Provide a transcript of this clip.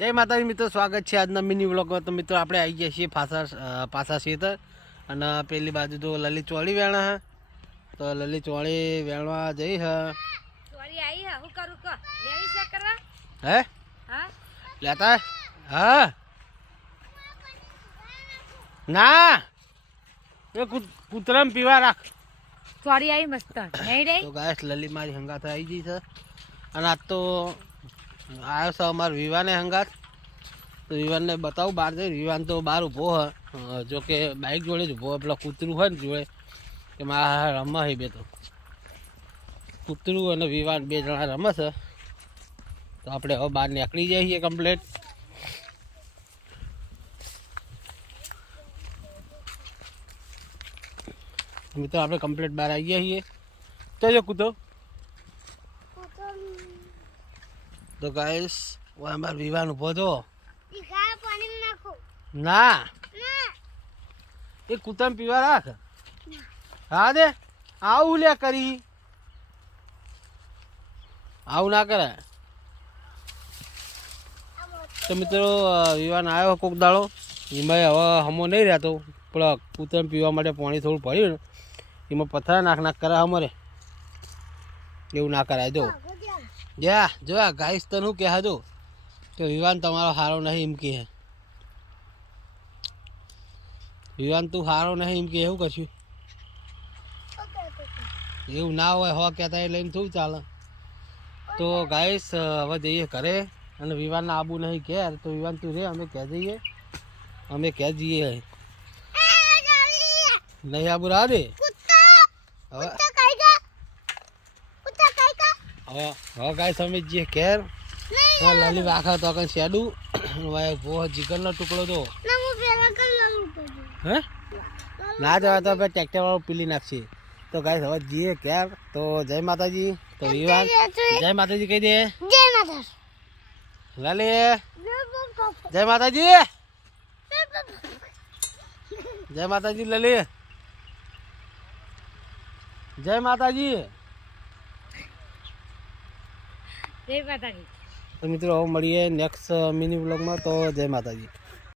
જય માતાજી મિત્રો, સ્વાગત છે આજના મિની વ્લોગમાં। તો મિત્રો આપણે આવી ગયા છીએ પાછા ખેતર અને પેલી બાજુ તો લલિત ચોળી વેણા હે, તો લલિત ચોળી વેણવા જઈ હે। ચોળી આવી હે, હું કરું કો લેવી છે કરવા હે? હા લેતા હા ના એ કૂતરામ પીવા રાખ। ચોળી આવી મસ્ત નહીં રે। તો ગાય લલિત મારી હંગાત આવી ગઈ છે અને આજ તો આવ્યો છે અમારા વિવાને હંગાત। તો વિવાનને બતાવું બહાર જઈ। વિવાન તો બહાર ઊભો હે, જો કે બાઇક જોડે જ ઊભો। પેલા કૂતરું હોય ને જોડે કે મારા રમવા હે બે, તો કૂતરું અને વિવાન બે જણા રમે છે। તો આપણે હવે બહાર નીકળી જઈએ છીએ કમ્પ્લેટ। મિત્રો આપણે કમ્પ્લેટ બહાર આવી ગયા છીએ। ચાલો કૂતો તો ગાઈસ અમાર વિવાન ઊભો છો ના એ કૂતરાને પીવા રાખ। હા દે આવું લે કરી આવું ના કરે। તો મિત્રો વિવાન આવ્યો કોક દાડો, એમાં હવે હમો નહીં રહેતો, પણ કૂતરાને પીવા માટે પાણી થોડું ભર્યું ને એમાં પથરા નાખ કરે અમારે, એવું ના કરાય। જો જા જો ગાઈસ તને શું કહે જો કે વિવાન તમારો સારો નહીં એમ કહે। વિવાન તું સારો નહીં એમ કે એવું કશું એવું ના હોય, હો કહેતા એ લઈને શું ચાલે। તો ગાઈસ હવે જઈએ ઘરે અને વિવાનના આબુ નહીં ઘેર, તો વિવાન તું રે અમે કહે જઈએ, અમે કહે જઈએ નહીં આબુ રાહ દે। હવે ગાઈસ અમે જઈએ ઘેર। લાલી વાખા તો કઈ શેડું બહુ જીગરનો ટુકડો તો હે ના જવા તો ટ્રેક્ટર વાળો પીલી નાખશે। તો ગાઈસ હવે જઈએ ઘેર। તો જય માતાજી। તો વિવાન જય માતાજી કહી દે। જય માતા લાલી જય માતાજી, જય માતાજી લલી, જય માતાજી। જય માતાજી। તો મિત્રો હવે મળીએ નેક્સ્ટ મિની વ્લોગમાં। તો જય માતાજી।